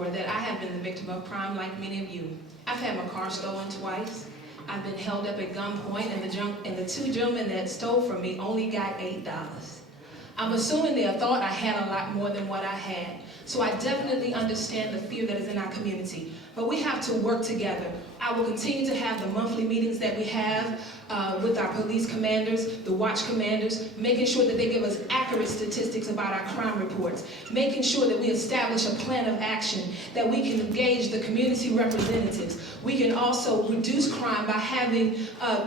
before that I have been the victim of crime like many of you. I've had my car stolen twice. I've been held up at gunpoint, and the two gentlemen that stole from me only got $8. I'm assuming they thought I had a lot more than what I had. So I definitely understand the fear that is in our community. But we have to work together. I will continue to have the monthly meetings that we have with our police commanders, the watch commanders, making sure that they give us accurate statistics about our crime reports, making sure that we establish a plan of action, that we can engage the community representatives. We can also reduce crime by having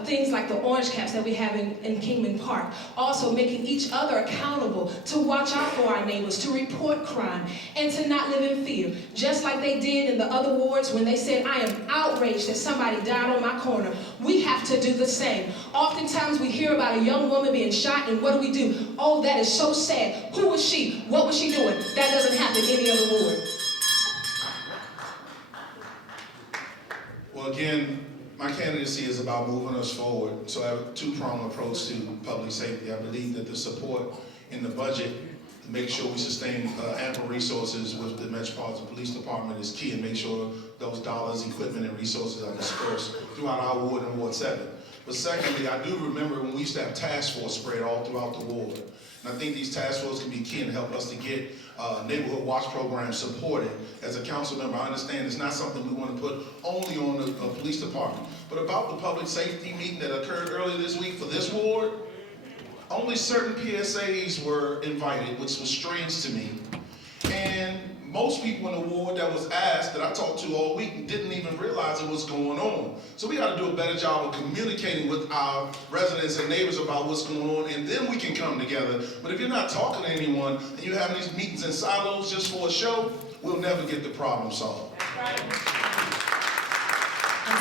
things like the orange caps that we have in Kingman Park. Also making each other accountable to watch out for our neighbors, to report crime, and to not live in fear. Just like they did in the other wards when they said, I am outraged that somebody died on my corner. We have to do the same. Oftentimes we hear about a young woman being shot, and what do? Oh, that is so sad. Who was she? What was she doing? That doesn't happen in any other ward. Well, again, my candidacy is about moving us forward. So I have a two-pronged approach to public safety. I believe that the support in the budget to make sure we sustain ample resources with the Metropolitan Police Department is key, and make sure those dollars, equipment, and resources are dispersed throughout our ward and Ward 7. But secondly, I do remember when we used to have task force spread all throughout the ward. And I think these task forces can be key and help us to get neighborhood watch programs supported. As a council member, I understand it's not something we want to put only on the police department. But about the public safety meeting that occurred earlier this week for this ward, only certain PSAs were invited, which was strange to me. And most people in the ward that was asked, that I talked to all week, didn't even realize it was going on. So we got to do a better job of communicating with our residents and neighbors about what's going on, and then we can come together. But if you're not talking to anyone and you're having these meetings in silos just for a show, we'll never get the problem solved. I'm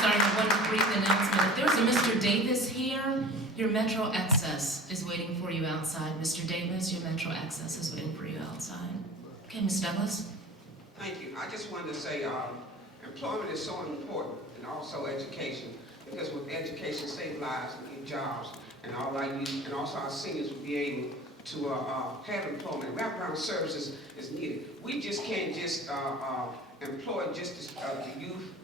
sorry, one brief announcement. If there's a Mr. Davis here, your Metro Access is waiting for you outside. Mr. Davis, your Metro Access is waiting for you outside. Okay, Ms. Douglas? Thank you. I just wanted to say employment is so important, and also education, because with education save lives and give jobs, and all our youth and also our seniors will be able to have employment. Wraparound services is needed. We just can't just employ just the youth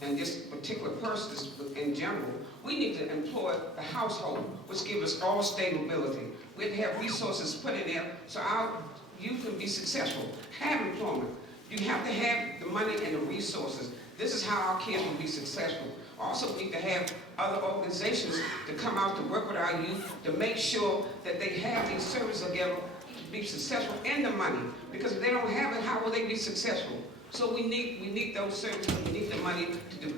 and just particular persons in general. We need to employ the household, which gives us all stability. We have to have resources put in there so our youth can be successful. Have employment. You have to have the money and the resources. This is how our kids will be successful. Also, we need to have other organizations to come out to work with our youth to make sure that they have these services together to be successful, and the money. Because if they don't have it, how will they be successful? So we need those services, we need the money to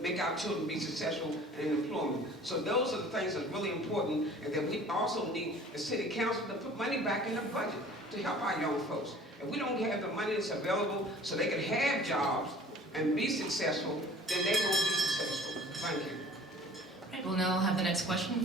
make our children be successful in employment. So those are the things that are really important, and that we also need the city council to put money back in the budget to help our young folks. If we don't have the money that's available so they can have jobs and be successful, then they won't be successful. Thank you. All right, we'll now have the next question